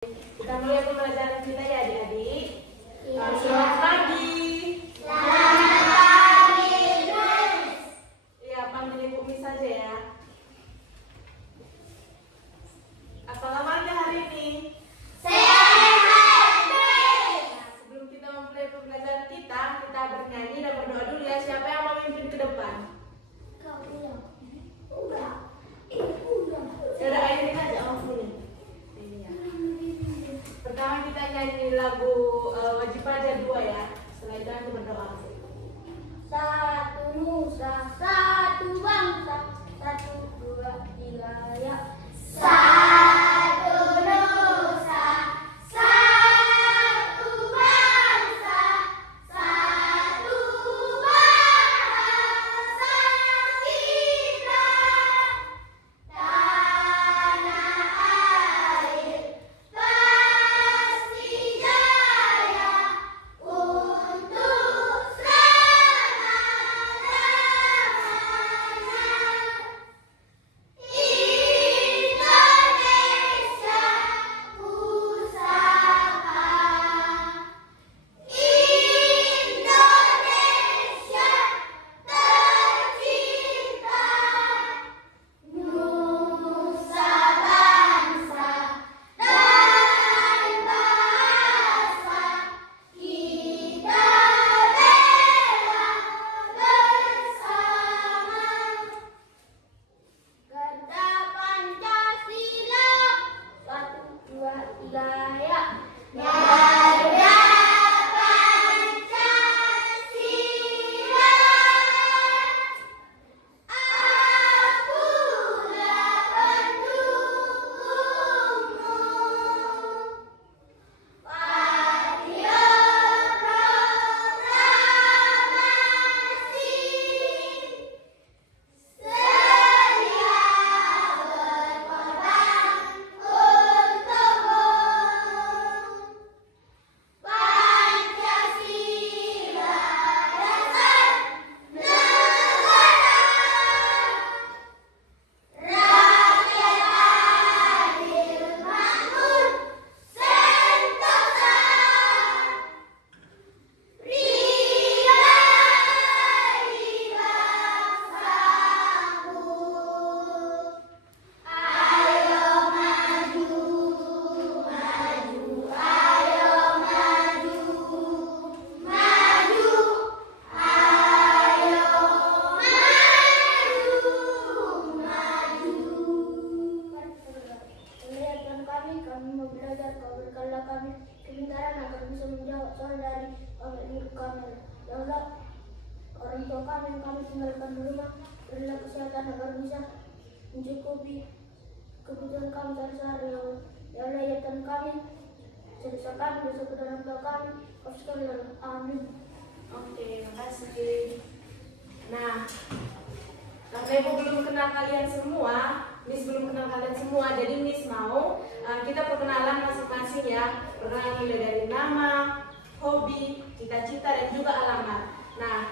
Kita mulai pembelajaran kita ya adik-adik. Iya. Selamat pagi. Selamat pagi, Miss. Iya, panggil Ibu Miss saja ya. Apa kabarnya hari ini? Sehat, Miss. Nah, sebelum kita memulai pembelajaran kita bernyanyi dan berdoa dulu ya. Siapa yang mau memimpin ke depan? Kau bilang, udah. Udah. Ya udah, ayo kita aja mulai. Iya. Pertama kita nyanyi lagu Wajib Pelajar 2 ya. Setelah itu nanti berdoa. Satu nusa, satu bangsa, satu dua wilayah. Satu nusa, satu bangsa, satu bahasa kita. Tanah air pasti jaya untuk selama-lamanya. Indonesia pusaka, Indonesia tercinta, nusa bangsa dan bahasa kita bela bersama. Garda Pancasila, satu dua tiga ya. Garda Pancasila, akulah pendukungmu. Patriot proklamasi, sedia berkorban untukmu. Pancasila dasar negara, rakyat adil makmur sentosa. Pribadi bangsaku, ayo maju, maju, ayo maju, maju, ayo maju, maju. Penglihatan kami mau belajar, kau berikanlah kami kepintaran agar bisa menjawab soal dari pemilik kami. Ya Allah, orang tua kami yang kami tinggalkan di rumah, berilah kesehatan agar bisa mencukupi kebutuhan kami sehari-hari. Ya Allah, ya Allah, ya Tuhan kami, sebisa kami, dosa kepada orang tua kami, kau sekalian. Amin. Oke, makasih. Nah, karena Ibu belum kenal kalian semua, Miss belum kenal kalian semua, jadi Miss mau kita perkenalan masing-masing ya. Perkenalan mulai dari nama, hobi, cita-cita, dan juga alamat. Nah,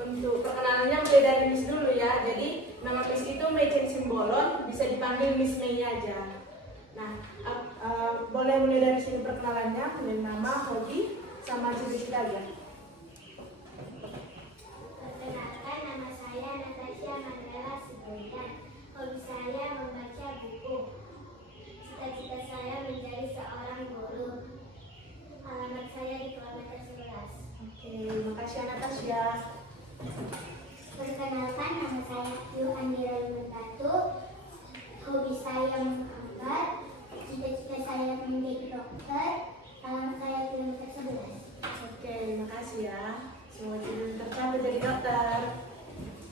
untuk perkenalannya mulai dari Miss dulu ya. Jadi nama Miss itu Meichen Simbolon, bisa dipanggil Miss Mei aja. Nah, boleh mulai dari sini perkenalannya, mulai nama, hobi, sama cita-cita aja. Perkenalkan, nama saya Natasha Mandela Siboldan. Hobi saya membaca buku. Cita-cita saya menjadi seorang guru. Alamat saya di kilometer 11. Oke, makasih Natasha. Perkenalkan, nama saya Yu Andira Batu. Hobi saya menggambar. Cita-cita saya menjadi dokter. Alamat saya kilometer 11. Oke, makasih ya. Semoga cita-cita tercapai jadi dokter.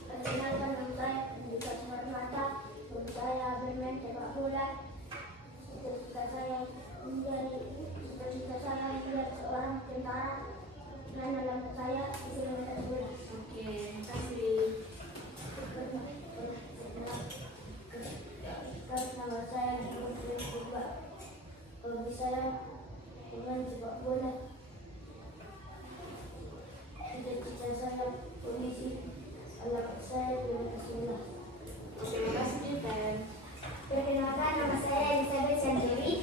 Perkenalkan, nama saya Andika Sumarmata. Hobi saya bermain sepak bola. Cita-cita saya menjadi seorang tentara. Dan alamat saya di kilometer 11. Oke, makasih. Nama saya Nurul Kuba. Hobi saya bermain sepak bola. Cita-cita saya polisi. Alamat saya kilometer 11. Oke, makasih Pen. Perkenalkan, nama saya Elizabeth Sanjeli.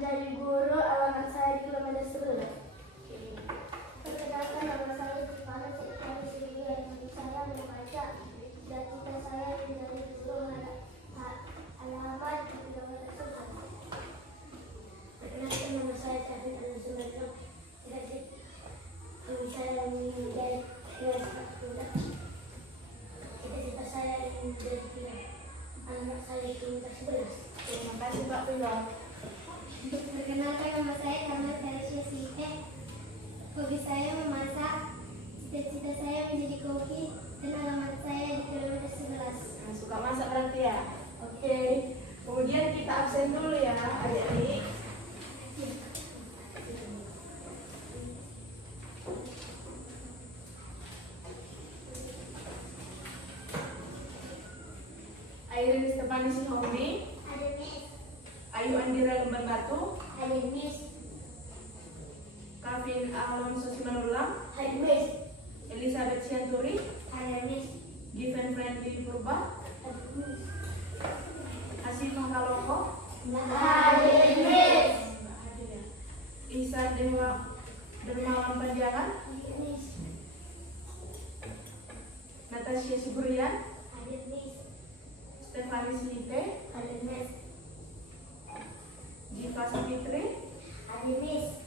menjadi guru, alamat saya di kilometer 11. Perkenalkan, nama saya Tifana Ciptari Sriya. Saya membaca dan cita saya menjadi guru, alamat di kilometer 11. Perkenalkan, nama saya Cahit Al-Sumatro. Saya menjadi cita-cita saya menjadi anak saya di kilometer 11. Terima kasih Pak Pilo. Perkenalkan, nama saya Kamal Teresia Sike. Hobi saya memasak, cita-cita saya menjadi koki, dan alamat saya di kilometer 11. Nah, suka masak berarti ya? Oke. Kemudian kita absen dulu ya adik-adik. Airin Stefani Sihomi, Ada Miss, Ayu Andira Lemban Batu, ada Miss, Kavin Alonso Simanulang, ada Miss, Elizabeth Sianturi, ada Miss, Given Friendly Purba, ada Miss, Asifah Kaloko, ada Miss, Isa Dermawan Panjangan, ada Miss, Natasha Siburian, ada Miss, Stefani Silipe, ada Miss, Jiva Sapitri, ada Miss,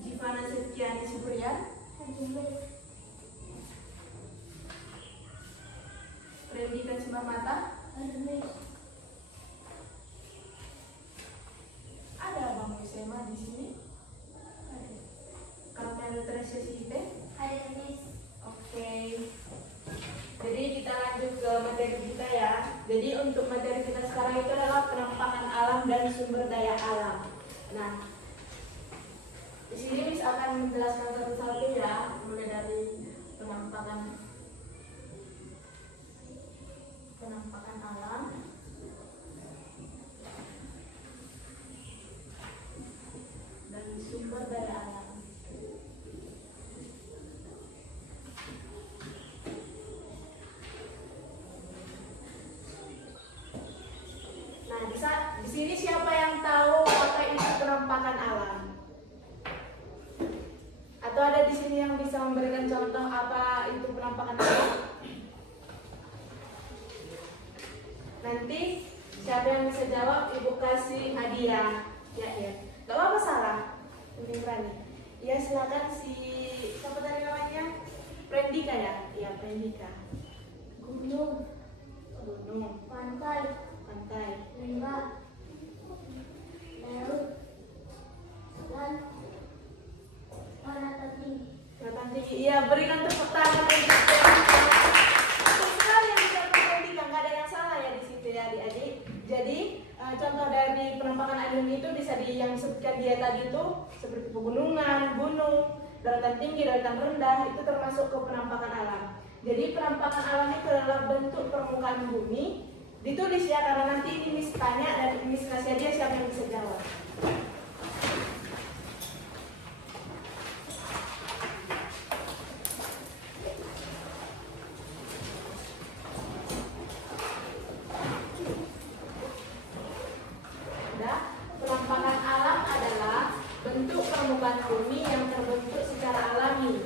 Jivana Septiani Siburian, ada Miss, Rendika Cimamata, ada Miss, ada Bang Wisema di sini, Kamel Teresa Silipe. ada Miss. Oke. Jadi kita lanjut ke materi kita ya. Jadi untuk materi kita sekarang itu adalah penampakan alam dan sumber daya alam. Nah, di sini Miss akan menjelaskan satu-satu ya, mulai dari penampakan alam, dan sumber daya alam. Nah, di sini siapa yang tahu apa itu penampakan alam? Atau ada di sini yang bisa memberikan contoh apa itu penampakan alam? Nanti siapa yang bisa jawab, Ibu kasih hadiah. Ya, ya. Gak apa-apa salah. Ini berani. Ya, silakan siapa tadi namanya? Prendika ya? Iya, Prendika. Gunung, Gunung, pantai, pantai, lembah, laut, dan daratan tinggi. daratan tinggi. Iya, berikan tepuk tangan untuk Prendika. Betul sekali yang bisa Prendika, nggak ada yang salah ya di situ ya adik-adik. Jadi contoh dari penampakan alam itu bisa yang sebutkan dia tadi itu seperti pegunungan, gunung, daratan tinggi, daratan rendah itu termasuk ke penampakan alam. Jadi penampakan alam itu adalah bentuk permukaan bumi. Ditulis ya karena nanti ini Miss tanya dan Miss kasih aja siapa yang bisa jawab. Penampakan alam adalah bentuk permukaan bumi yang terbentuk secara alami.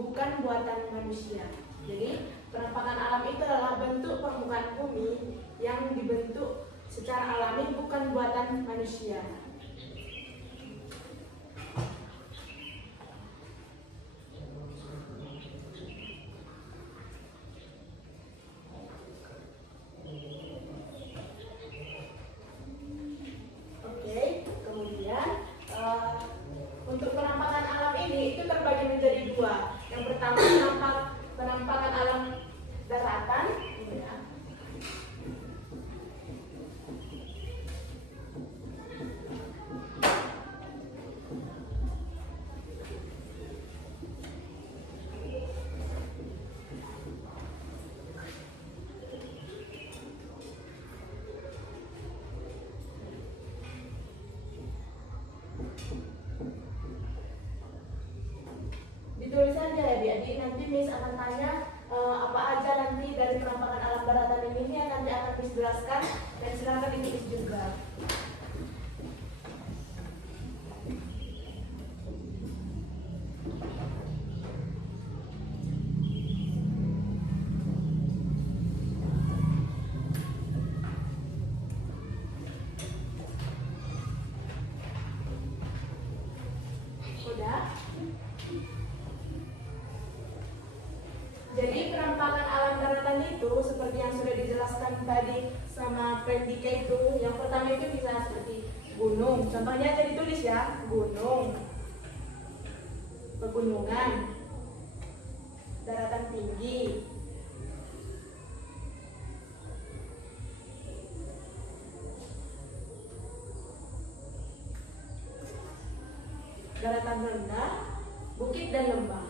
Bukan buatan manusia. Jadi penampakan alam itu adalah bentuk permukaan bumi yang dibentuk secara alami, bukan buatan manusia. Oke, kemudian untuk penampakan alam ini itu terbagi menjadi dua. Yang pertama penampakan alam daratan, ya. Miss akan tanya apa aja nanti dari penampakan alam bawah tanah ini yang nanti akan Miss jelaskan, dan silakan ditulis juga. Udah? Jadi penampakan alam daratan itu seperti yang sudah dijelaskan tadi sama Prendika itu, yang pertama itu bisa seperti gunung, contohnya aja ditulis ya, gunung, pegunungan, daratan tinggi, daratan rendah, bukit dan lembah.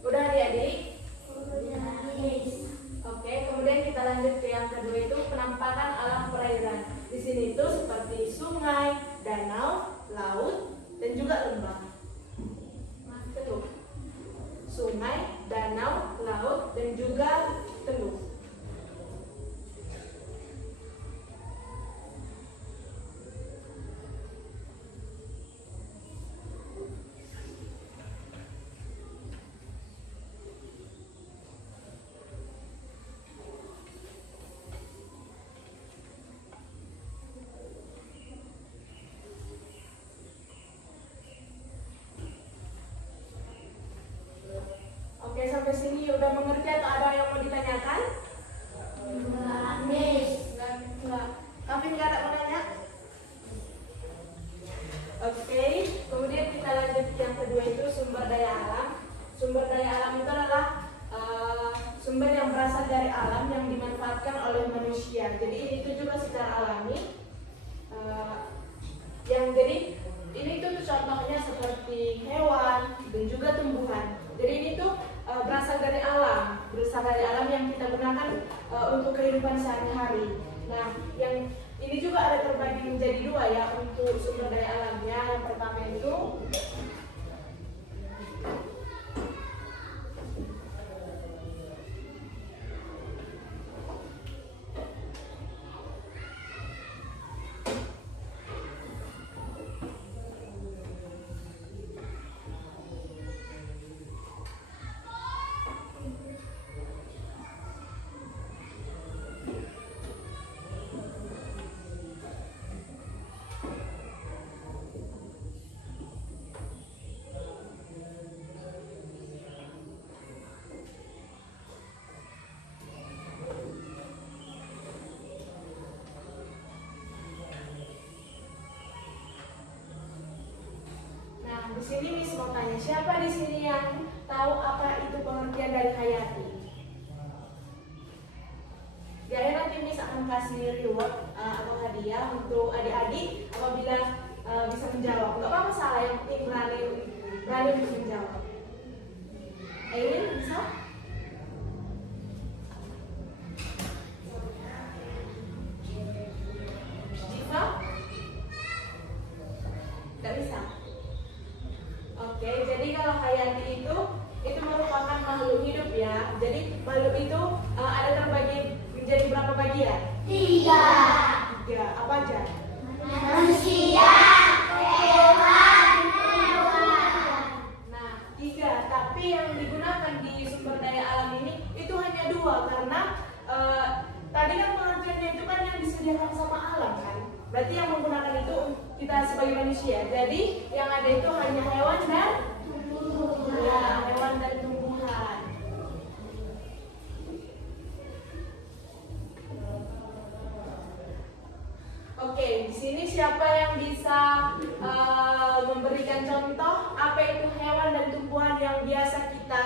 Udah adik-adik? Oke, kemudian kita lanjut ke yang kedua itu penampakan alam perairan. Di sini itu seperti sungai, danau, laut, dan juga lembah. Teluk. Sungai, danau, laut, dan juga teluk. Oke, sampai sini udah mengerti atau ada yang mau ditanyakan? Enggak. Tapi nggak ada mau nanya? Oke, kemudian kita lanjut yang kedua itu sumber daya alam. Sumber daya alam itu adalah sumber yang berasal dari alam yang dimanfaatkan oleh manusia. Jadi itu juga secara alami. Yang jadi ini tuh contohnya seperti hewan dan juga tumbuhan. Jadi ini tuh berasal dari alam yang kita gunakan untuk kehidupan sehari-hari. Nah, yang ini juga ada terbagi menjadi dua ya untuk sumber daya alamnya. Yang pertama itu di sini Miss mau tanya, siapa di sini yang tahu apa itu pengertian dari hayati? Di akhir nanti Miss akan kasih reward atau hadiah untuk adik-adik apabila bisa menjawab. Gak apa-apa salah, yang penting berani untuk menjawab. Aileen bisa? Jiva? Gak bisa? Oke, jadi kalau hayati itu merupakan makhluk hidup ya. Jadi makhluk itu ada terbagi menjadi berapa bagian? 3. Apa aja? Manusia, hewan, Nah, 3. Tapi yang digunakan di sumber daya alam ini itu hanya 2 karena tadi kan pengertiannya itu kan yang disediakan sama alam kan. Berarti yang menggunakan itu kita sebagai manusia. Jadi yang ada itu hanya hewan dan tumbuhan. Oke, di sini siapa yang bisa memberikan contoh apa itu hewan dan tumbuhan yang biasa kita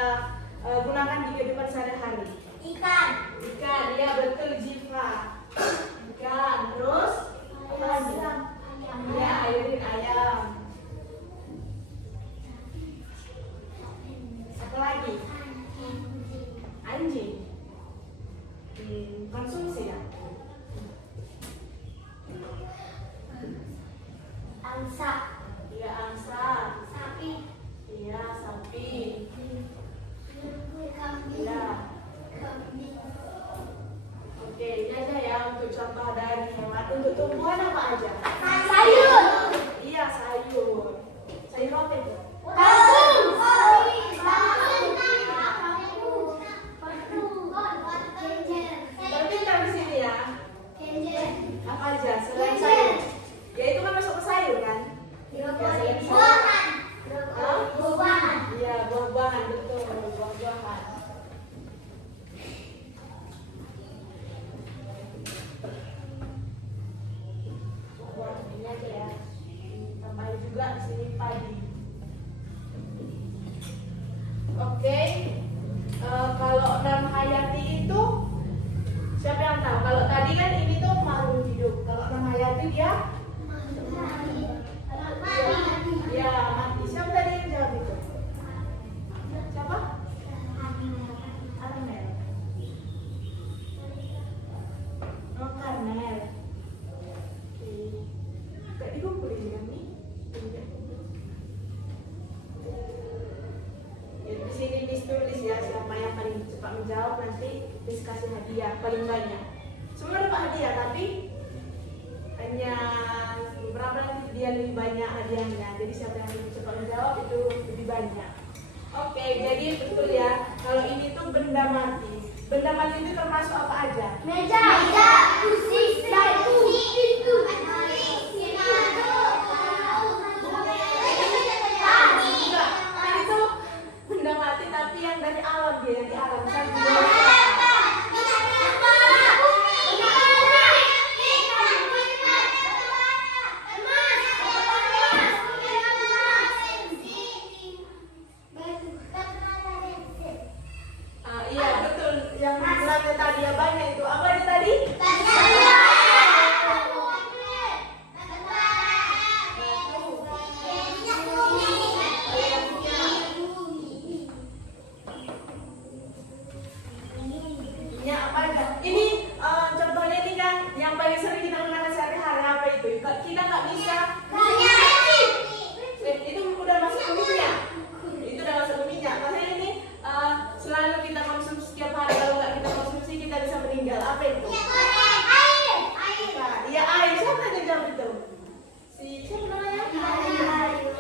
gunakan di kehidupan sehari-hari? ikan, Ya betul Jiva. Ikan, terus apa lagi? Ya, ayam. untuk tumbuhan apa aja? Sayur. Iya, sayur. Sayur apa itu? Kangkung. Perhatikan di sini ya. Apa aja selain sayur? Ya itu kan masuk ke sayur kan? Ya, selain sayur. Iya, buah-buahan, betul, buah-buahan. Buah-buahan ini aja ya. Tambahin juga di sini padi. Oke. Kalau Ram Hayati itu siapa yang tahu? Kalau tadi kan ini tuh makhluk hidup. Kalau Ram Hayati dia ya mati. Siapa tadi yang jawab itu? Siapa? Armel. Oh, Karmel. Oke. Gak dikumpulin kan nih? Ya, di sini ditulis ya siapa yang paling cepat menjawab, nanti kasih hadiah paling banyak. Semua dapat hadiah tapi hanya beberapa nanti dia lebih banyak hadiahnya. Jadi siapa yang lebih cepat menjawab itu lebih banyak. Oke, jadi betul ya. Kalau ini tuh benda mati. Benda mati itu termasuk apa aja? Meja, kursi, batu, pintu, Enggak, itu benda mati tapi yang dari alam dia, yang di alam. Iya betul, yang bilangnya tadi ya banyak itu. Apa itu tadi? Ya apa aja? Ini contohnya ini kan yang paling sering kita gunakan sehari-hari apa itu? Kita nggak bisa. Itu udah masuk ke minyak. Itu udah masuk ke minyak. Makanya ini selalu kita konsumsi setiap hari. Kalau nggak kita konsumsi kita bisa meninggal. Apa itu? Nah, iya air. Siapa yang jawab itu? Siapa namanya? Ayu.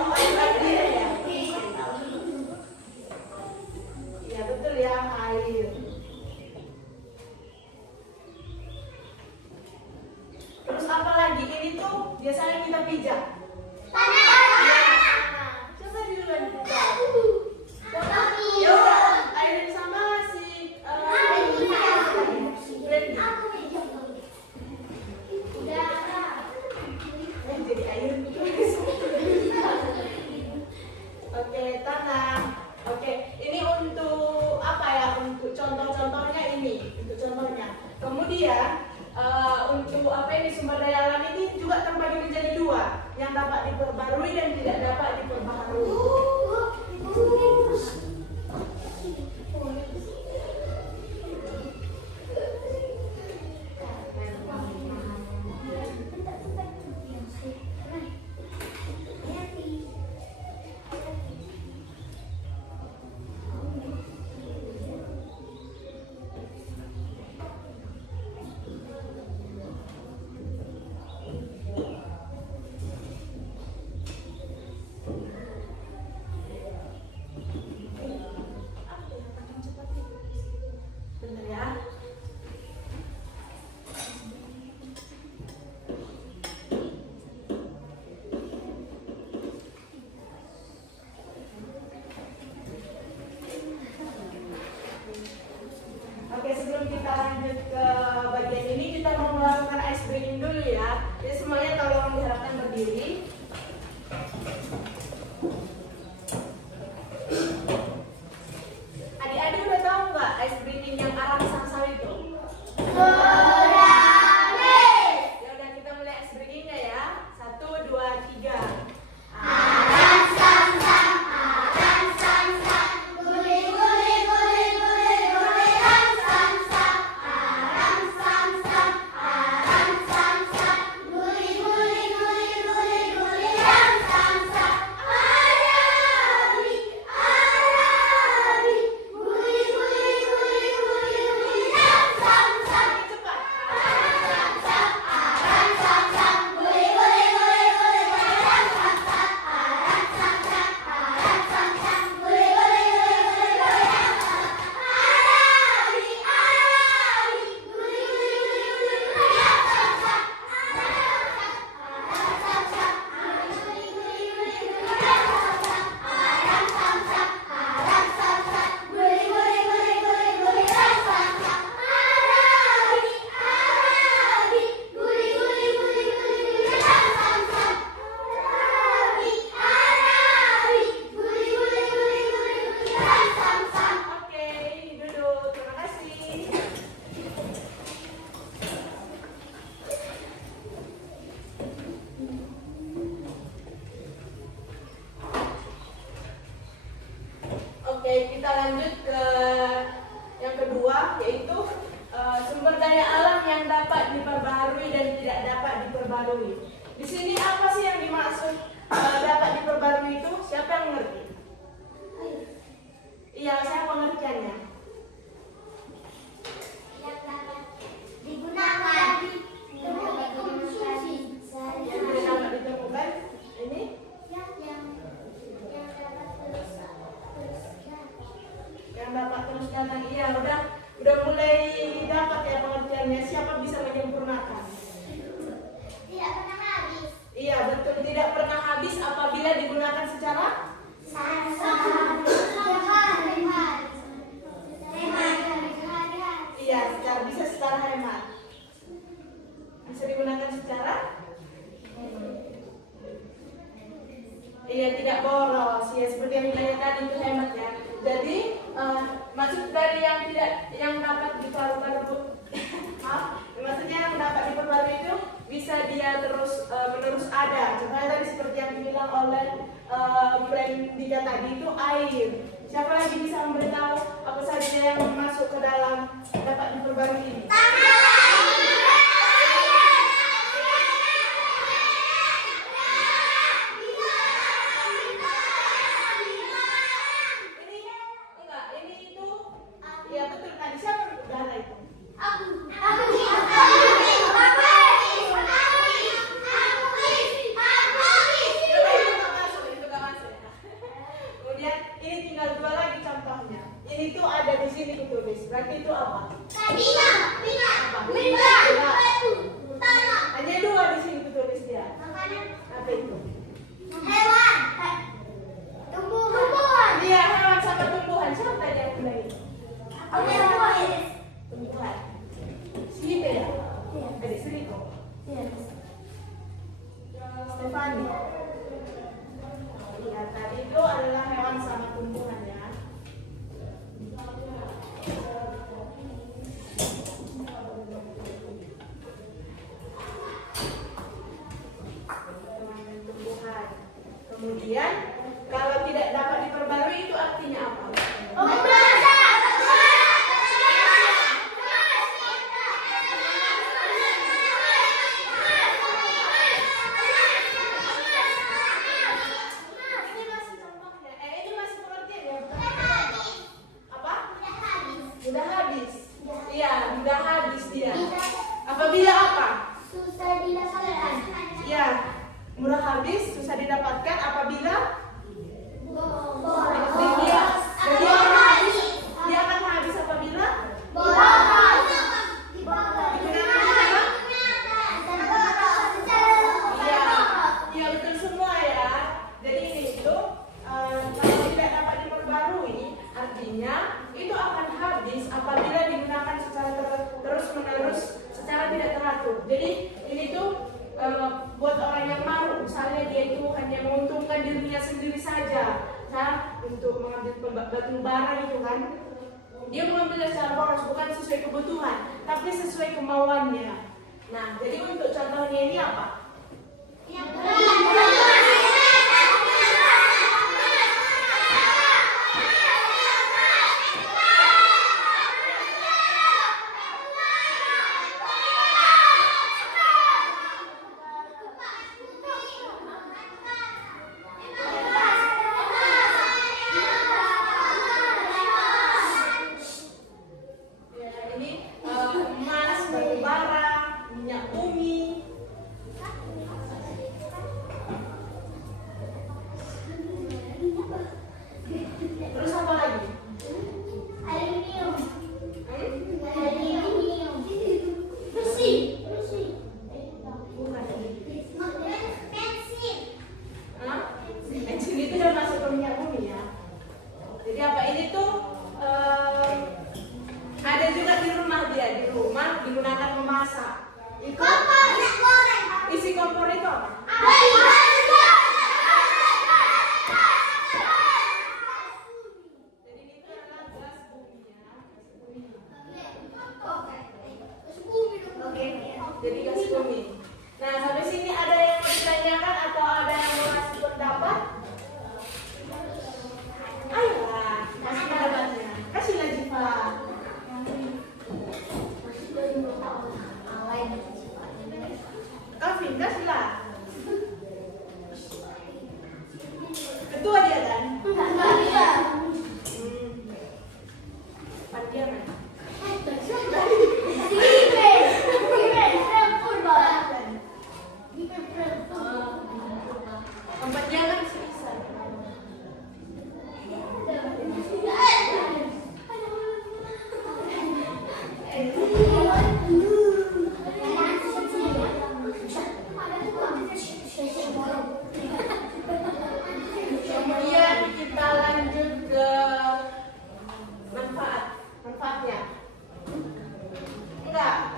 Oh, air ya. Iya betul ya, air. Terus apa lagi? Ini tuh biasanya kita pijak. Coba duluan pijak. Ya udah, air sama si Brandy. Jadi air. Oke, tanah. Oke, ini untuk apa ya? Untuk contoh-contohnya ini, untuk contohnya. Kemudian untuk apa ini sumber daya alam ini juga terbagi menjadi dua, yang dapat diperbarui dan tidak dapat diperbaharui. lanjut ke yang kedua, yaitu sumber daya alam yang dapat diperbaharui dan tidak dapat diperbarui. Di sini apa sih yang dimaksud dapat diperbarui itu? Siapa yang mengerti? Iya, saya pengertiannya. Yang dapat digunakan untuk konsumsi Yang tidak dapat ditemukan, ini yang dapat terus yang dapat terus datang. Iya, udah mulai dapat ya pengertiannya. Siapa bisa menyempurnakan? tidak pernah habis. Iya, betul, tidak pernah habis apabila digunakan secara iya, bisa secara hemat. Bisa digunakan secara iya, tidak boros. Ya, seperti yang saya tadi itu hemat ya. Jadi maksud dari yang dapat diperbarui maksudnya yang dapat diperbarui itu bisa dia terus menerus ada. Contohnya tadi seperti yang dibilang oleh brand Dika tadi itu air. Siapa lagi bisa memberitahu apa saja yang masuk ke dalam dapat diperbarui ini? Iya betul, tadi siapa udara itu? Itu gak masuk ya. Kemudian ini tinggal dua lagi contohnya. Ini tuh ada di sini kutulis. Berarti itu apa? Hanya dua di sini kutulis dia. Apa itu? Iya, hewan sama tumbuhan. Siapa tadi yang bilang itu? Tumbuhan. Siapa ya? Adik Seriko. Stefani. Iya, tadi itu adalah hewan sama tumbuhan ya. Tumbuhan. Kemudian kalau tidak dapat diperbarui itu artinya apa? Ini masih contohnya. Ini masih pengertian ya. Apa? Mudah habis. Iya, mudah habis dia. Apabila apa? Susah didapatkan. Iya, murah habis, susah didapatkan apabila dia akan habis apabila iya betul semua ya. Jadi ini itu kalau tidak dapat diperbarui artinya itu akan habis apabila digunakan secara terus menerus secara tidak teratur. Jadi ini tuh buat orang yang malu, misalnya dia itu hanya menguntungkan dirinya sendiri saja, untuk mengambil batu bara itu kan, dia mengambilnya secara boros, bukan sesuai kebutuhan, tapi sesuai kemauannya. Nah, jadi untuk contohnya ini apa? Emas, batu bara, minyak bumi. Terus apa lagi? Aluminium. Hmm? Aluminium. Besi. Bukan. Bensin. Hah? Bensin itu udah masuk ke minyak bumi ya. Jadi apa ini tuh ada juga di rumah dia, di rumah digunakan memasak. Itu isi kompor itu apa? Jadi itu adalah gas bumi ya. Oke, jadi gas bumi. Nah, sampai sini ada yang mau ditanyakan atau ada yang mau kasih pendapat? Ayolah, kasih pendapat.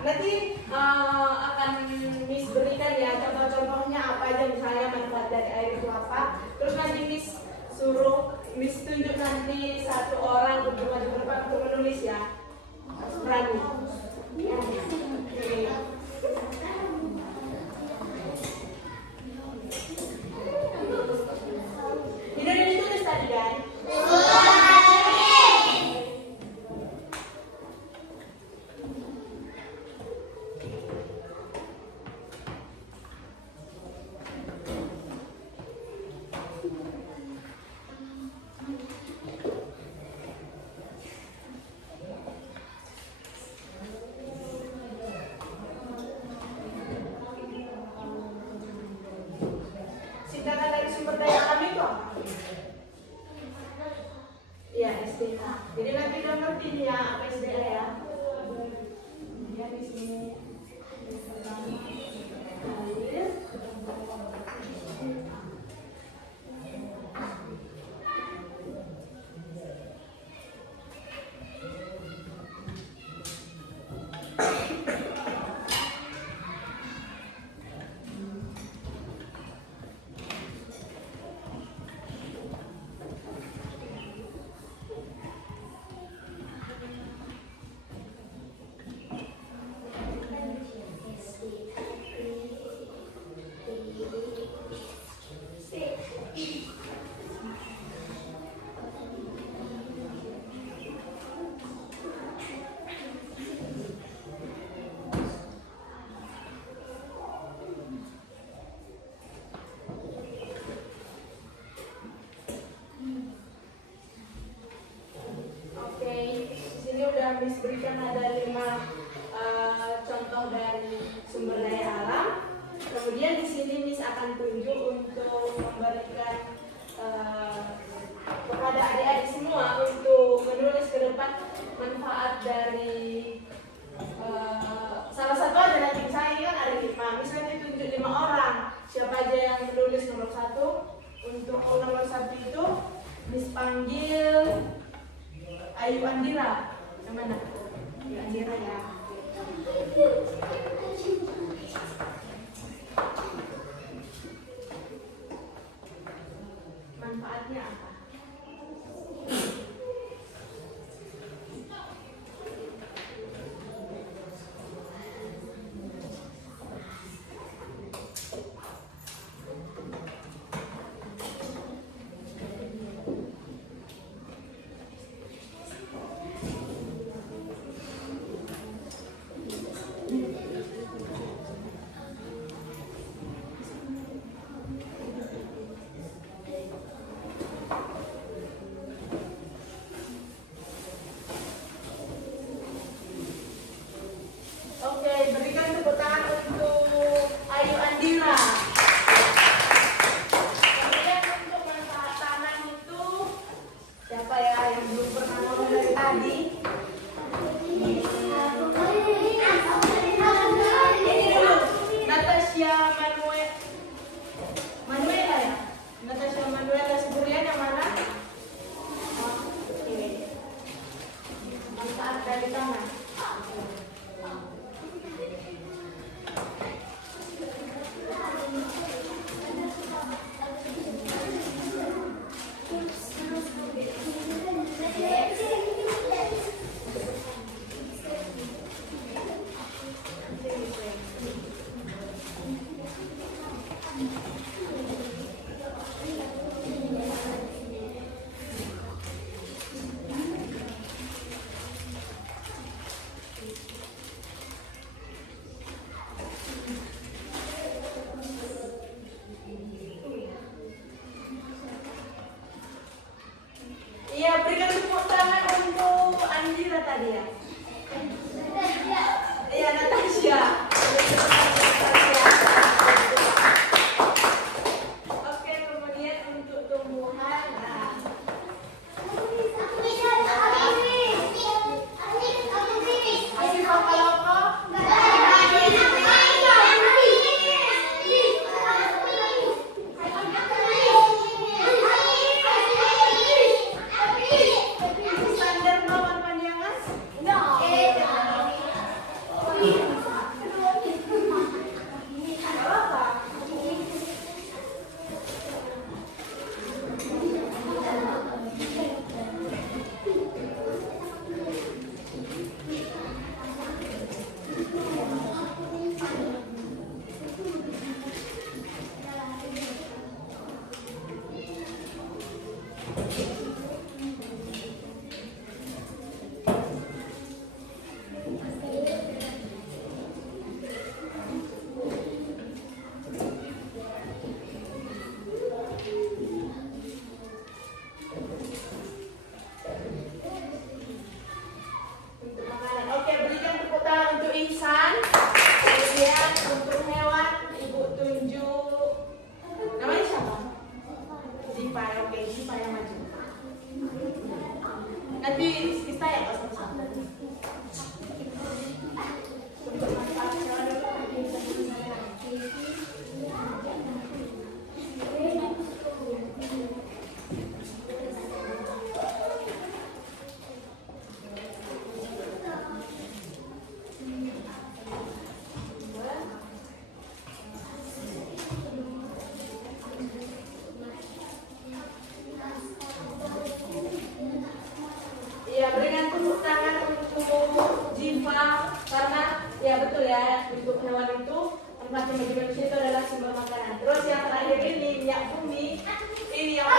nanti akan Miss berikan ya contoh-contohnya apa aja, misalnya manfaat dari air itu apa. Terus nanti Miss tunjuk nanti satu orang untuk maju ke depan untuk menulis ya. Berani. Ya. Oke. Ini udah ditulis tadi kan? Singkatan dari sumber daya alam itu apa? Iya, SDA. Jadi nanti udah ngerti nih ya apa SDA ya. Ya di sini. Air. Oke, di sini udah Miss berikan ada 5 contoh dari sumber daya alam. Kemudian di sini Miss akan tunjuk untuk memberikan kepada adik-adik semua untuk menulis ke depan manfaat dari salah satu aja. Nanti misalnya ini kan ada 5, Miss nanti tunjuk 5 orang. Siapa aja yang menulis nomor 1. Untuk nomor 1 itu Miss panggil Ayu Andira. Yang mana? Ayu Andira ya. betul ya, untuk hewan itu tempatnya bagi manusia itu adalah sumber makanan. Terus yang terakhir ini minyak bumi, ini yang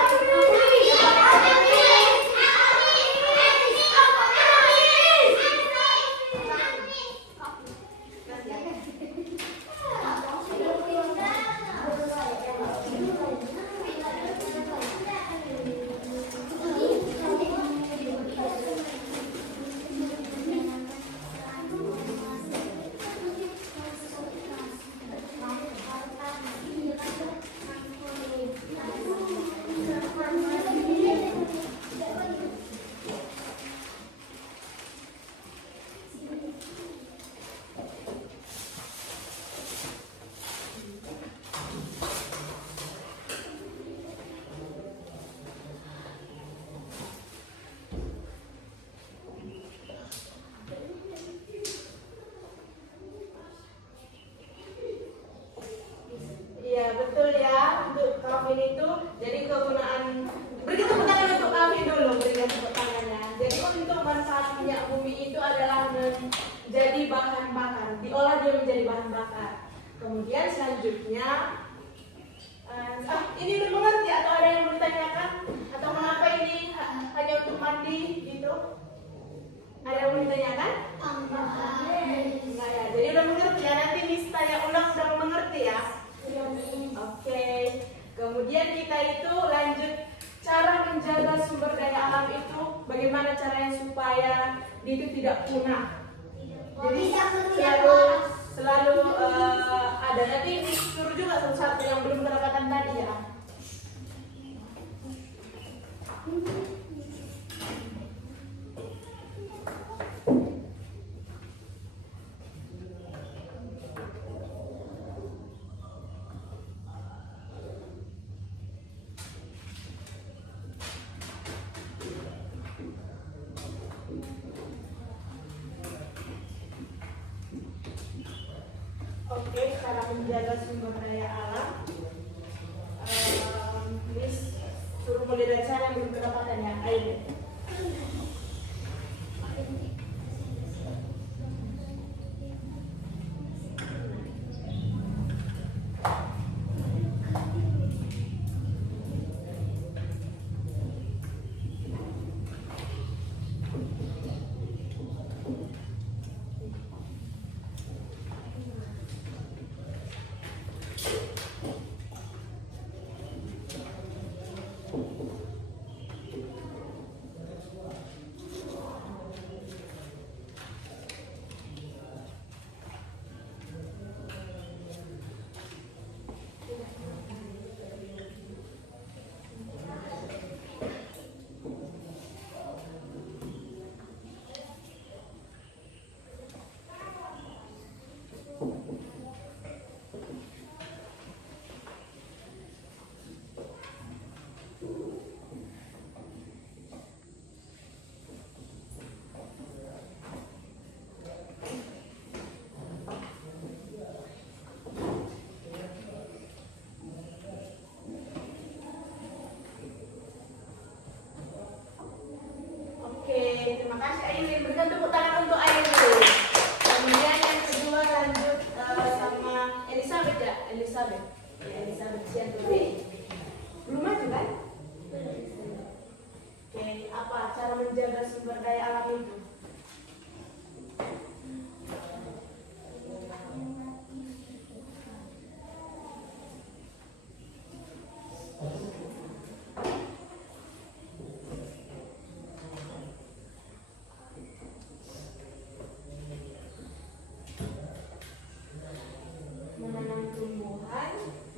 iya betul ya, untuk kafein itu jadi kegunaan, beri tepuk tangan untuk kafein dulu, berikan tepuk tangannya. Jadi untuk manfaat minyak bumi itu adalah menjadi bahan bakar, diolah dia menjadi bahan bakar. Kemudian selanjutnya, ini udah mengerti atau ada yang mau ditanyakan? Atau mengapa ini hanya untuk mandi gitu? Ada yang mau ditanyakan? Enggak ya, jadi udah mengerti ya, nanti Miss tanya ulang udah mengerti ya? Oke, kemudian kita itu lanjut cara menjaga sumber daya alam itu, bagaimana caranya supaya itu tidak punah. Jadi selalu ada, nanti disuruh juga satu-satu yang belum mendapatkan tadi ya. Oke, cara menjaga sumber daya alam. Miss suruh mulai dari cara yang belum kedapatan ya. Ayo. Terima kasih Aileen, berikan tepuk tangan untuk Aileen. Kemudian yang kedua lanjut sama Elizabeth ya, Elizabeth Siantubi. Belum maju kan? Oke, apa cara menjaga sumber daya alam itu?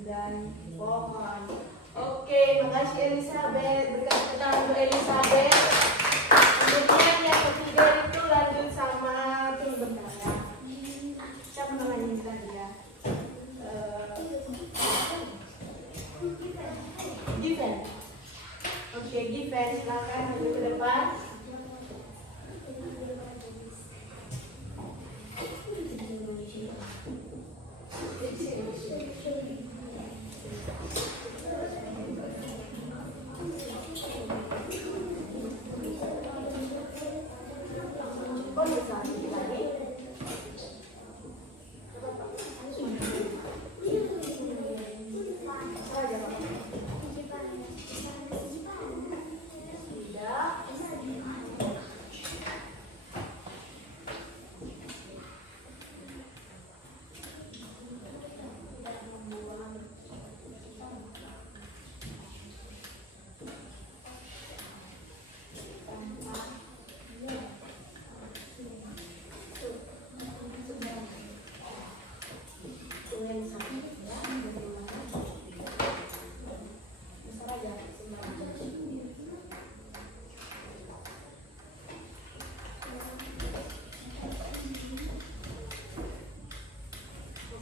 Dan pohon. Oke, makasih Elizabeth. Berikan tepuk tangan untuk Elizabeth. Kemudian yang ketiga itu lanjut sama bentar ya. Siapa namanya tadi ya? Given. Oke, Given, silakan maju ke depan.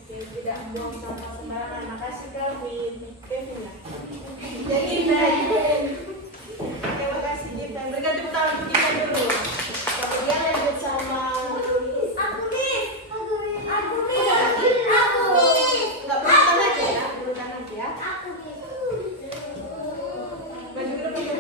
tidak buang sampah sembarangan. Makasih Kevin. Kevin ya. Jadi Kevin. Terima kasih kita. Berikan tepuk tangan untuk kita dulu. Kemudian lanjut sama nggak berurutan aja ya, berurutan aja ya. Maju dulu dulu.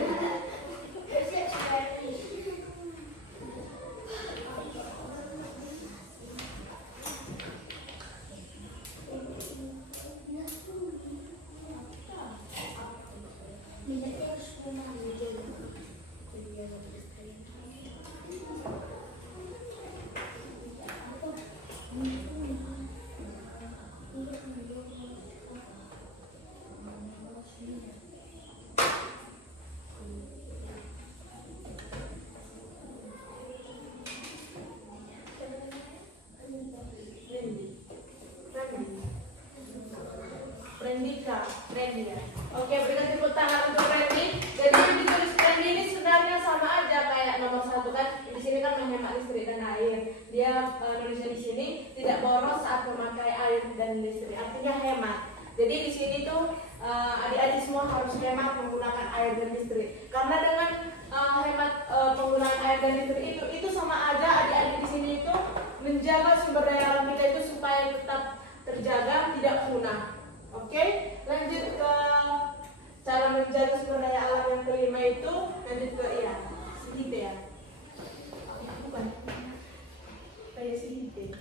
Randy ya. Oke, berikan tepuk tangan untuk Randy. Jadi yang ditulis Randy ini sebenarnya sama aja kayak nomor 1 kan. Di sini kan menghemat listrik dan air. Dia nulisnya di sini tidak boros saat memakai air dan listrik. Artinya hemat. Jadi di sini tuh adik-adik semua harus hemat menggunakan air dan listrik. Karena dengan hemat penggunaan air dan listrik itu sama aja adik-adik di sini itu menjaga sumber daya alam kita itu supaya tetap terjaga, tidak punah. Oke, lanjut ke cara menjaga sumber daya alam yang kelima itu, lanjut ke sihite ya. Bukan, kayak sihite.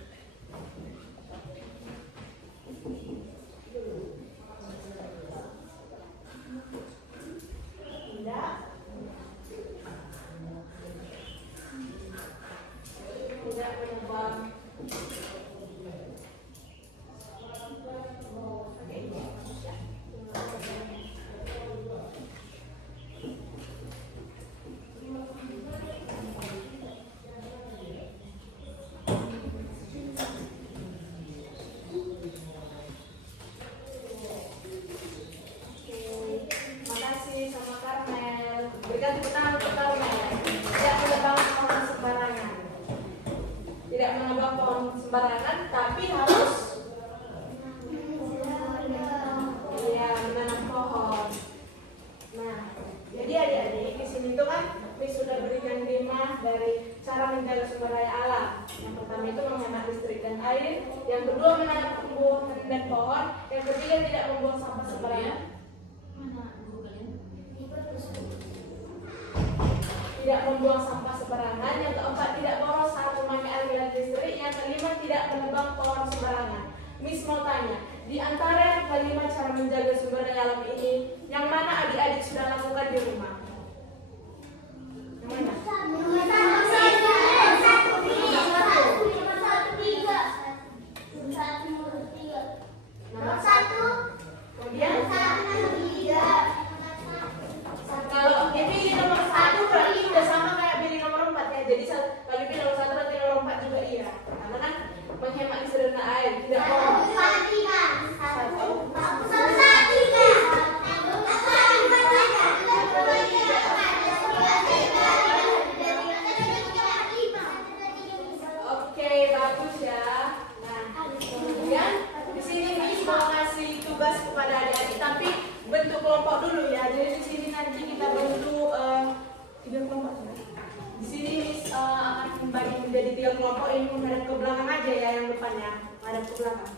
Tidak menebang. Sembarangan, tapi harus menanam pohon. Nah, jadi adik-adik di sini tuh kan sudah berikan 5 dari cara menjaga sumber daya alam. Yang pertama itu menghemat listrik dan air, yang kedua menanam tumbuhan dan pohon, yang ketiga tidak membuang sampah sembarangan. Tidak membuang sampah sembarangan, yang keempat tidak boros saat memakai air dan listrik, yang kelima tidak menebang pohon sembarangan. Miss mau tanya, di antara yang kelima cara menjaga sumber daya alam ini, yang mana adik-adik sudah lakukan di rumah? Yang mana? Nomor 1. Kemudian kalau pilih nomor 1 berarti udah sama kayak pilih nomor 4 ya. Jadi kalau pilih nomor 1 berarti nomor 4 juga iya. Karena kan menghemat listrik dan air, tidak boros. Oke, bagus ya. Nah, kemudian di sini Miss mau ngasih tugas kepada adik-adik, tapi bentuk kelompok dulu ya. Jadi di sini nanti kita bentuk 3 kelompok. Di sini Miss akan membagi menjadi 3 kelompok. Ini menghadap ke belakang aja ya, yang depannya menghadap ke belakang.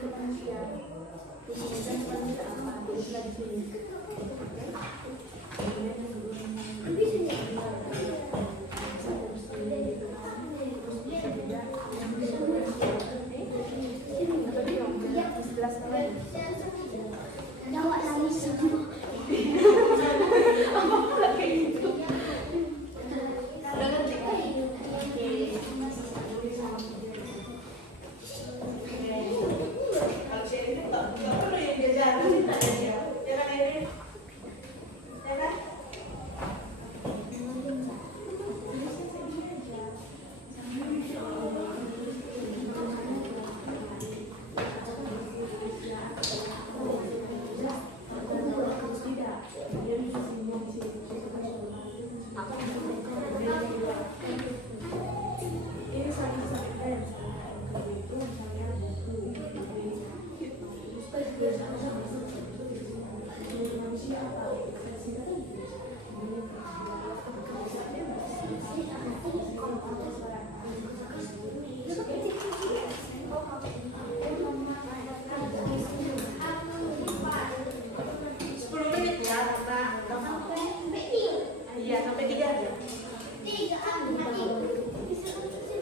kemanusiaan. Disinkan wanita apa? Bisa di sini. Jawab nangis semua. Apa pula kayak gitu? Udah ngerti? Kalau saya ini nggak perlu yang jajan, kita aja. Ya kan ini? Ya kan? Iya, sampai 3 aja.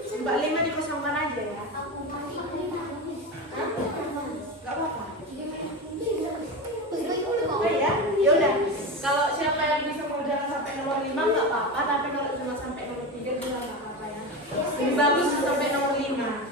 45 dikosongkan aja ya. Hah? Gak apa-apa. Oh ya, yaudah. Kalau siapa yang bisa mengerjakan sampai nomor 5 nggak apa-apa, tapi kalau cuma sampai nomor 3 juga nggak apa-apa ya. Lebih bagus sampai nomor 5.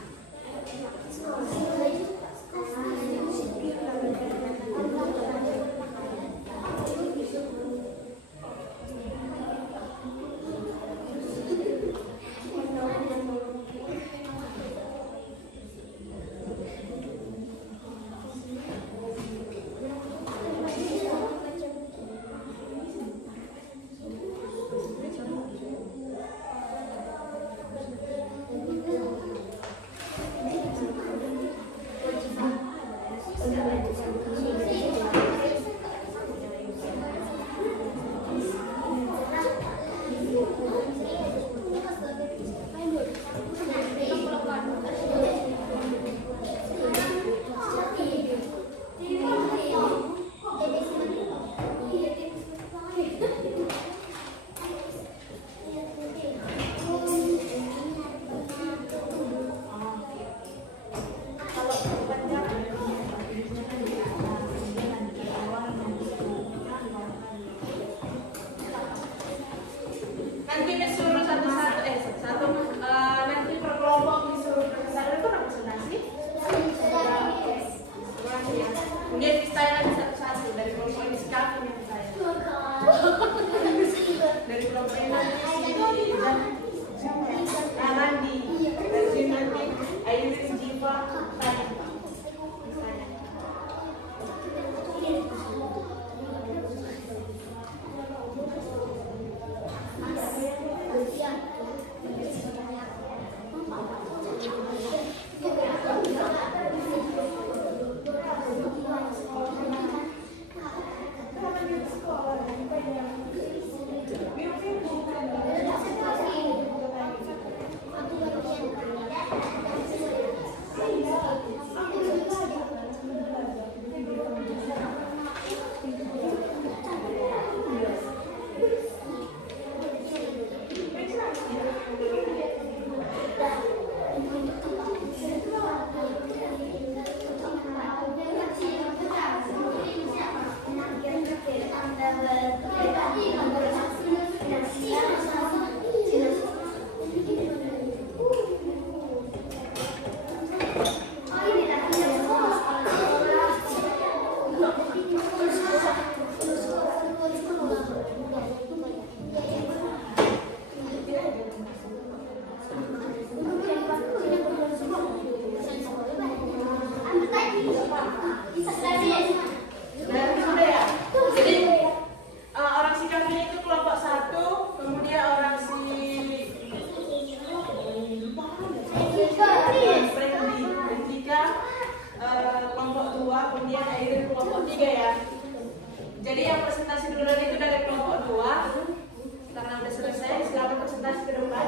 Nanti disuruh satu-satu, nanti per kelompok disuruh presentasi. Itu representasi? Kemudian freestyle lagi satu-satu dari kelompok ini sekarang yang saya. Dari kelompok ini Randi, dari sini nanti Airin, Jiva, saya. Jadi yang presentasi duluan itu dari kelompok 2. Karena udah selesai, silakan presentasi ke depan.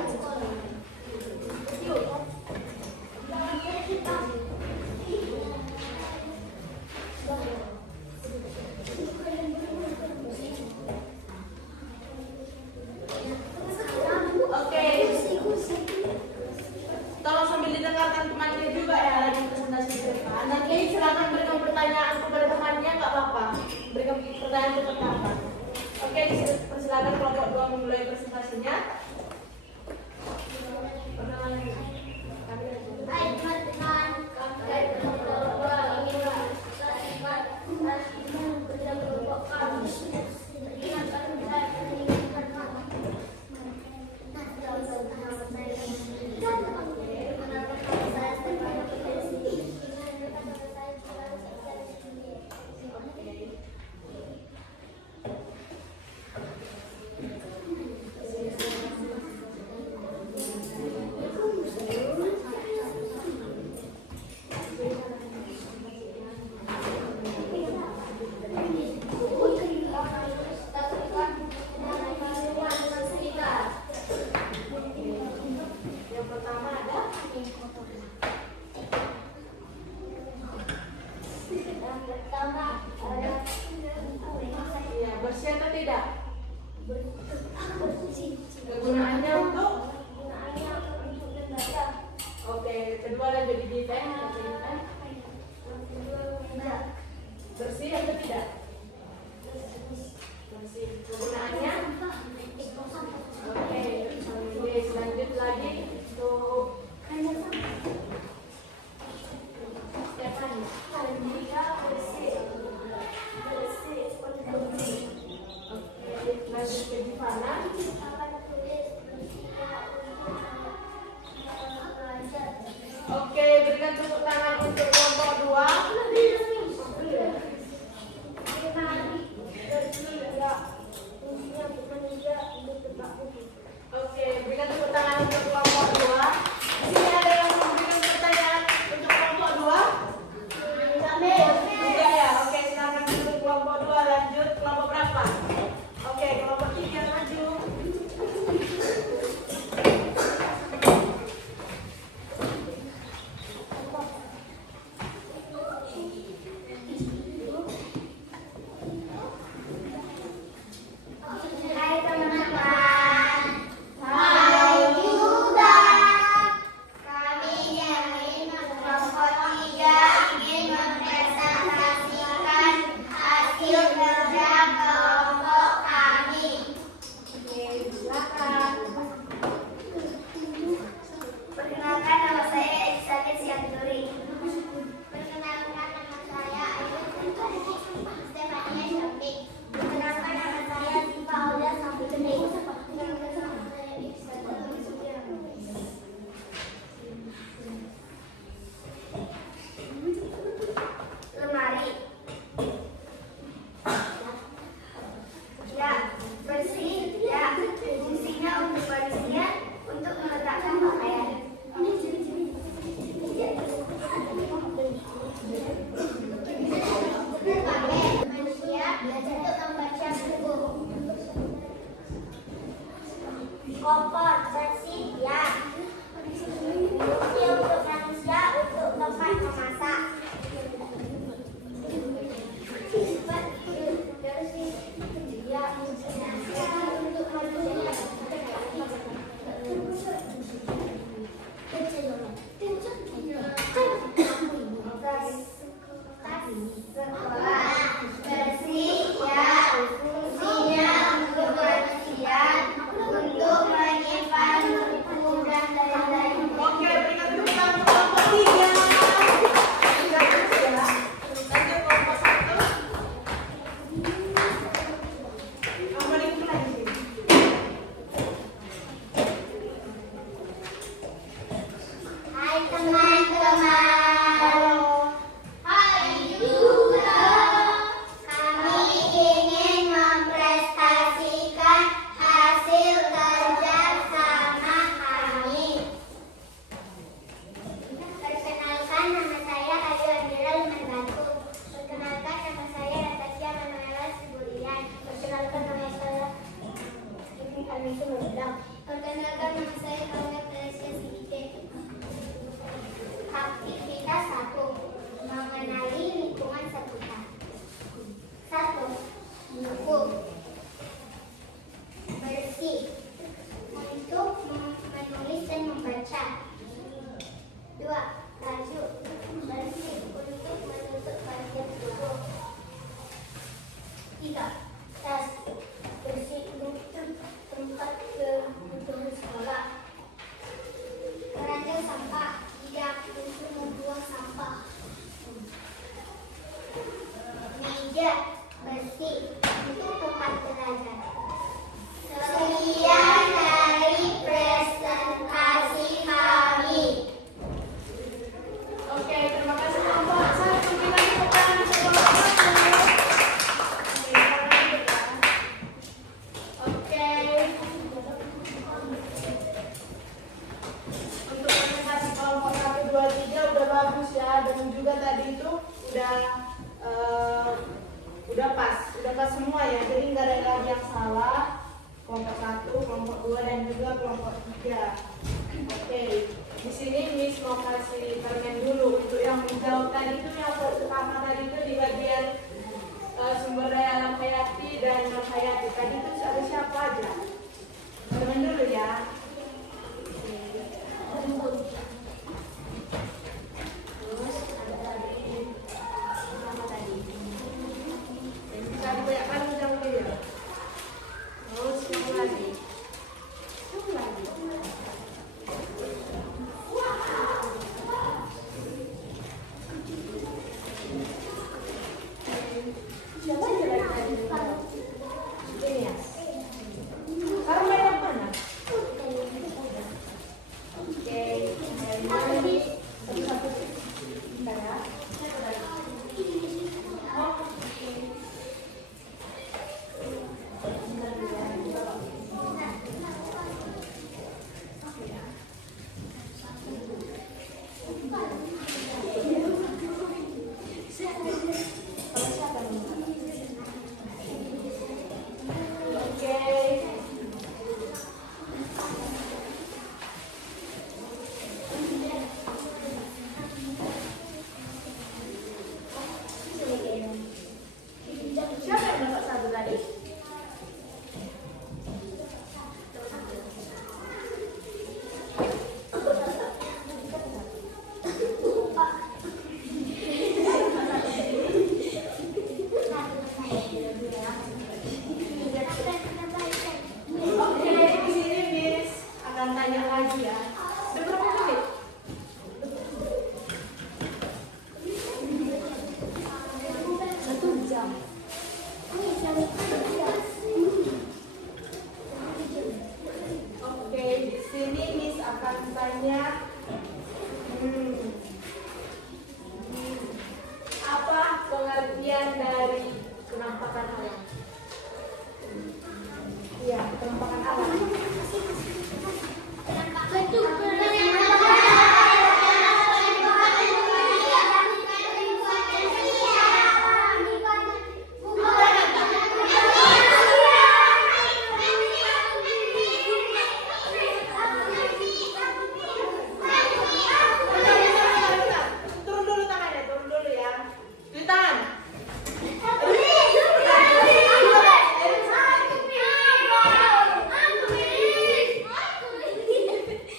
Oke, silakan berikan pertanyaan kepada temannya, nggak apa-apa. Berikan pertanyaan ke teman. Oke, persilakan kelompok 2 memulai presentasinya. Perkenalan kami Hai teman-teman, kami kelompok 2 ingin mempresentasikan kerja kelompok kami. Dengan kami menginginkan nama. yang pertama ada ya, bersih atau tidak? Kegunaannya untuk oke, kedua ada jadi defend. Bersih atau tidak? Bersih. Kegunaannya oke, lanjut lagi untuk Stefan. Oke. Ya, bersih. Itu 4 derajat. Sekian dari presentasi kami. Oke, terima kasih kelompok 1. Kita temukan kelompok 1. Oke. Untuk presentasi kelompok 1, 2, 3 udah bagus ya, dan juga tadi itu udah pas semua ya, jadi nggak ada lagi yang salah. Kelompok 1, kelompok 2, dan juga kelompok 3. Oke, di sini Miss mau kasih permen dulu untuk yang menjawab tadi itu, yang pertama tadi itu di bagian sumber daya alam hayati dan non hayati. Tadi itu siapa aja? Permen dulu ya. Terus ada tadi apa tadi? Tadi banyak kan yang mulia. Terus yang lagi. Siapa aja lagi tadi? Ini ya. Sekarang banyak mana? Oke, dari satu-satu. Bentar ya. Oh, oke. Bentar dulu ya. Oke ya. Kalau siapa nih? Oke. Siapa yang dapat 1 tadi? Oke, di sini Miss akan tanya lagi ya. Udah berapa menit? 1 jam. Oke, di sini Miss akan tanya apa pengertian dari penampakan alam? Iya, penampakan alam. Turun dulu tangannya, turun dulu ya. Di tangan.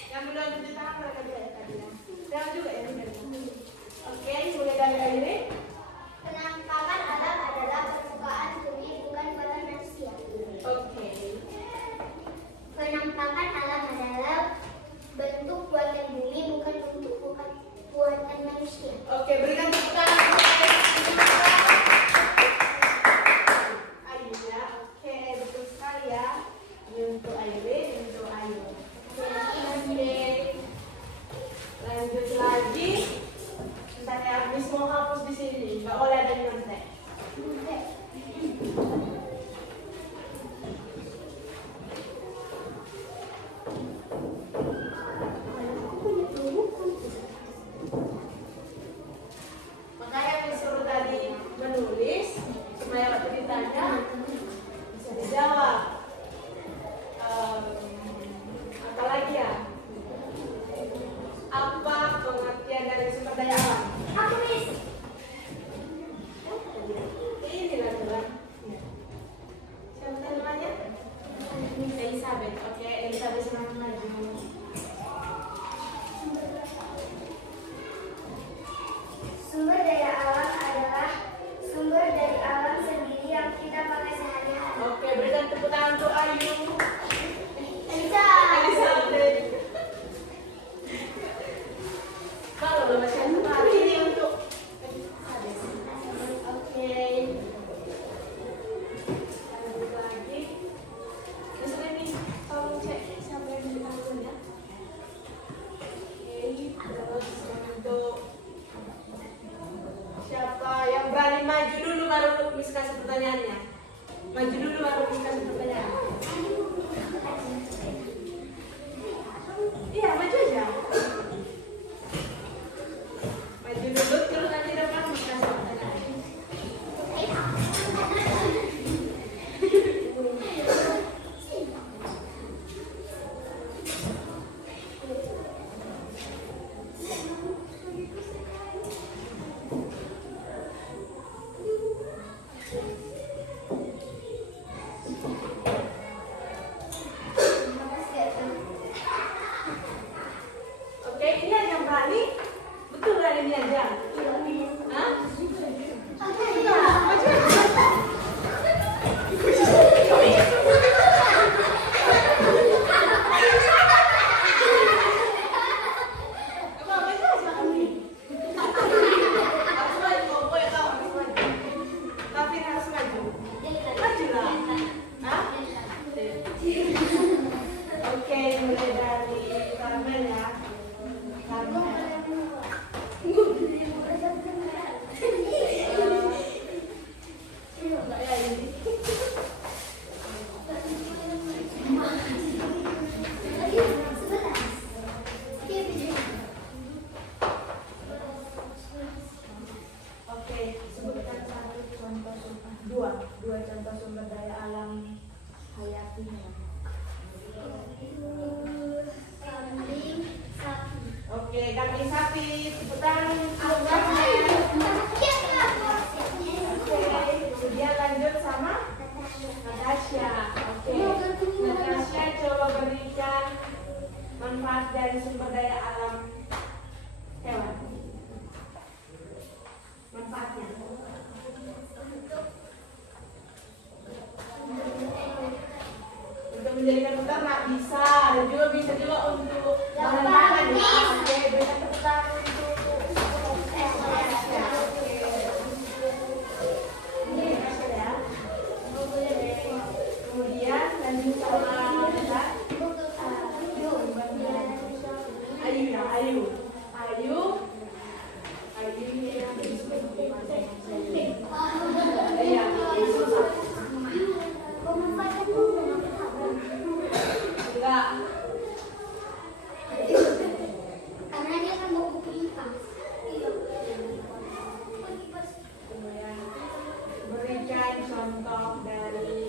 Yang belum cuci tangan mereka juga ya tadi ya. Jangan juga ya. Oke, mulai dari Airi. Penampakan alam adalah permukaan bumi, bukan buatan manusia. Oke. Penampakan alam adalah bentuk buatan bumi, bukan bentuk buatan manusia. Oke, berikan tepuk tangan. Ayu ya. Oke, betul sekali ya. Ini untuk Airi, ini untuk Ayu. Oke. Lanjut lagi. Bentar ya, Miss mau hapus di sini. Nggak boleh ada nyontek. Makanya Miss suruh tadi menulis supaya waktu ditanya bisa dijawab. Apa lagi ya? Apa pengertian dari sumber daya alam? Aku Miss. maju dulu baru Miss kasih pertanyaannya. Maju dulu baru Miss kasih pertanyaan. Iya, maju aja. Maju dulu terus nanti depan Miss kasih pertanyaan. Oke, ini ada yang berani? Betul nggak ini aja? Hah? Iya, maju aja. Coba maju aja kami. Harus maju, boleh tahu harus maju. Tapi harus maju. Maju lah. Hah? Oke, mulai dari Carmen ya. Carmen. Ya, ini. Oke, sebutkan satu contoh dua contoh sumber daya alam hayatinya. Kambing, sapi. Oke, kambing sapi, sebutan Oke, Oke, kemudian lanjut sama Natasha. Oke, Natasha coba berikan manfaat dari sumber daya alam hewan. Manfaatnya. Untuk menjadikan peternak bisa, dan juga bisa juga untuk bahan pangan ya. Oke, berikan tepuk tangan untuk Natasha. Oke. Ini Natasha ya. Kemudian lanjut sama Natasha. Ayu ya, Ayu. Ayu ini yang iya, susah. Enggak. karena dia kan mau kipas. Kemudian berikan contoh dari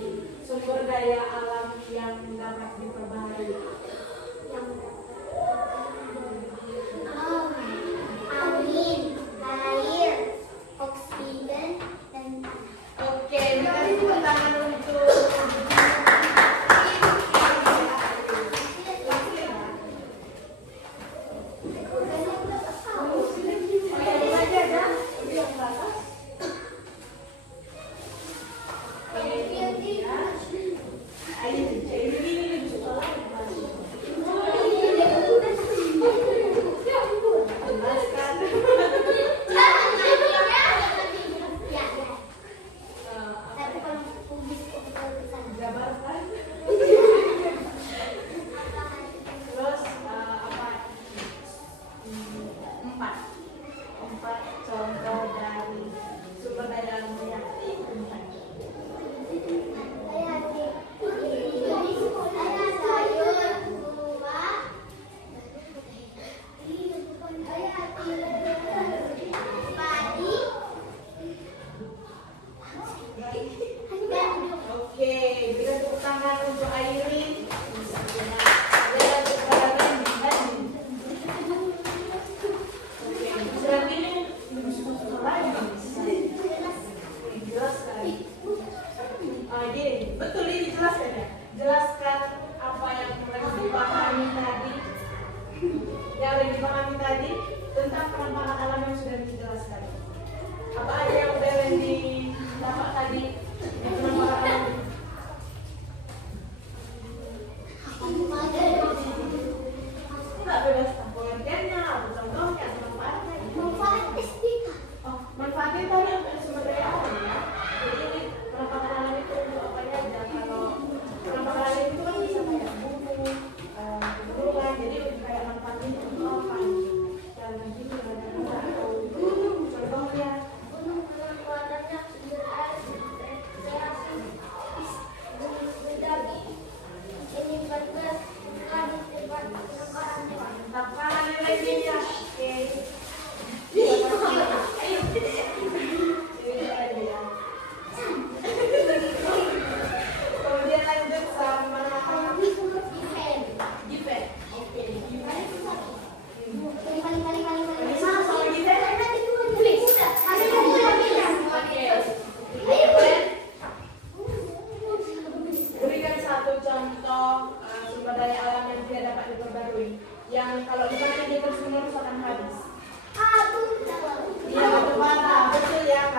sumber daya alam yang dapat diperbaharui. Angin, air, oksigen, dan tanah. Oke, berikan tepuk tangan untuk Ayu, ini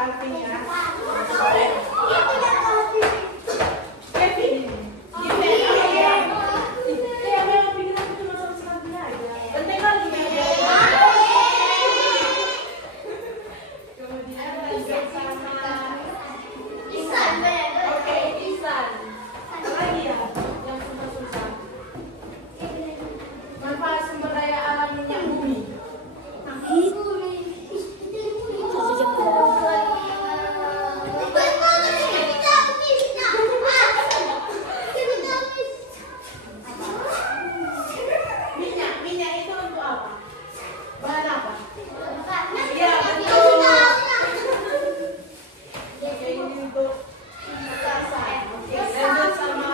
artinya. Kevin, gimana ya? Kayak memang bikin aku cuma sama sekali aja. Penting kali ya. Kemudian lanjut sama Isan. Oke, Isan. Apa lagi ya yang susah-susah? Manfaat sumber daya alam minyak bumi. Minyak itu untuk apa? Bahan apa? Iya, betul. Oke, ini untuk petasan. Oke, lanjut sama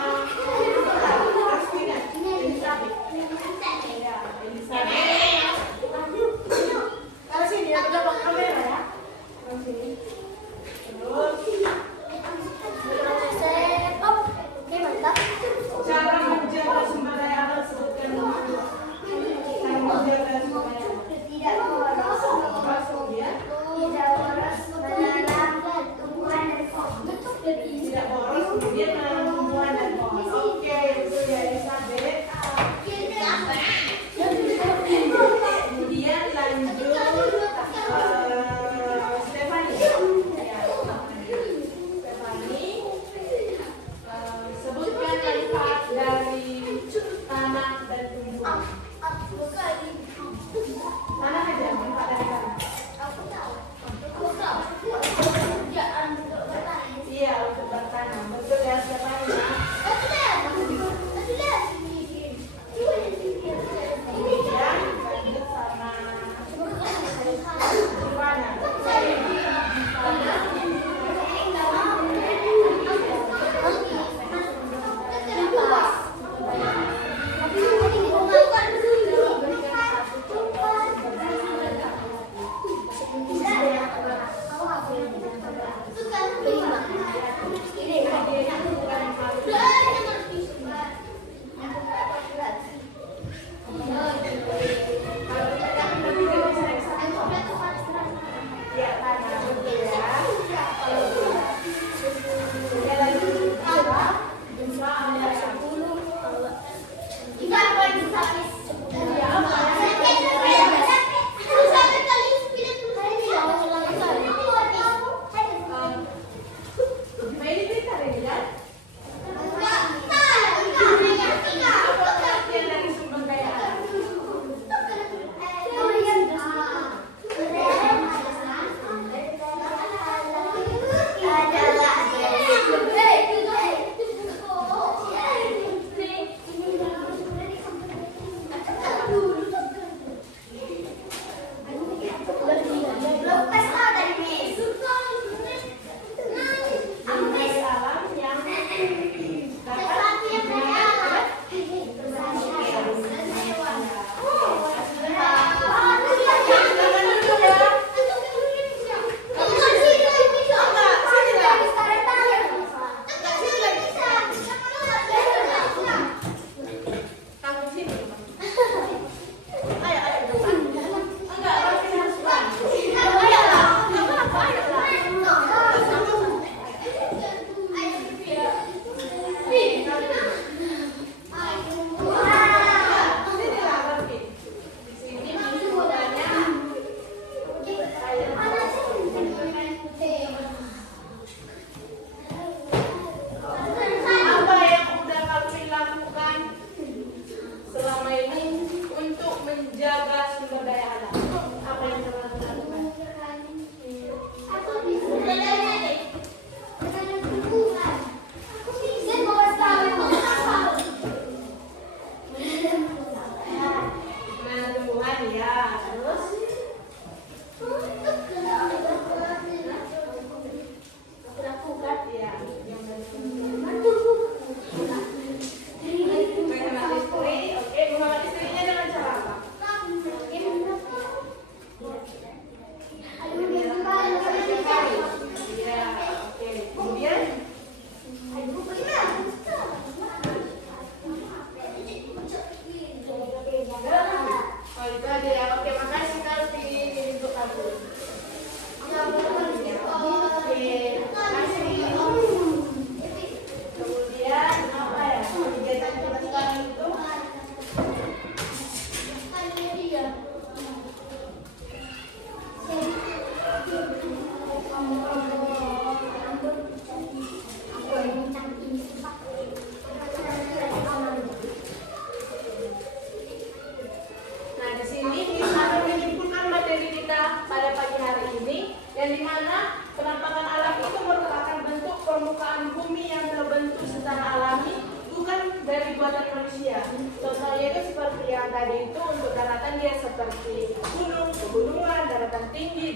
Asmina. Elizabeth. Ya, Elizabeth. Kalau sini ya, kita bawa kamera ya. Kalau sini. Terus cara menjaga sumber daya alam sebutkan dulu. Cara menjaga sumber daya alam. Tidak boros, Kemudian tidak boros menanam tumbuhan dan pohon. tidak boros, kemudian menanam tumbuhan dan pohon. Oke, itu ya Elizabeth. Kemudian lanjut Stephanie. Ya, Stephanie. Sebutkan manfaat dari tanah dan tumbuhan. Tanah aja, manfaat dari tanah. Iya, untuk bertanam. Betul ya, Stephanie.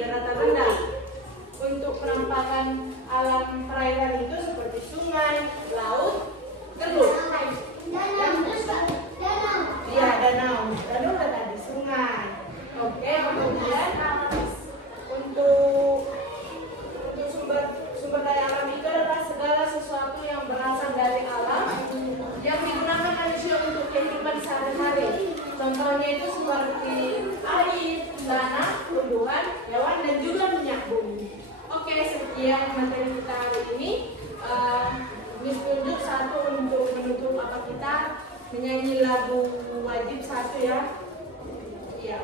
daratan rendah. Untuk penampakan alam perairan itu seperti sungai, laut, teluk. Iya, danau. Danau kan tadi sungai. Oke, kemudian untuk sumber daya alam itu adalah segala sesuatu yang berasal dari alam yang digunakan manusia untuk kehidupan sehari-hari. Contohnya itu seperti air, tanah, tumbuhan, hewan, dan juga minyak bumi. Oke, sekian materi kita hari ini. Miss tunjuk satu untuk menutup apa kita menyanyi lagu wajib satu ya. Iya.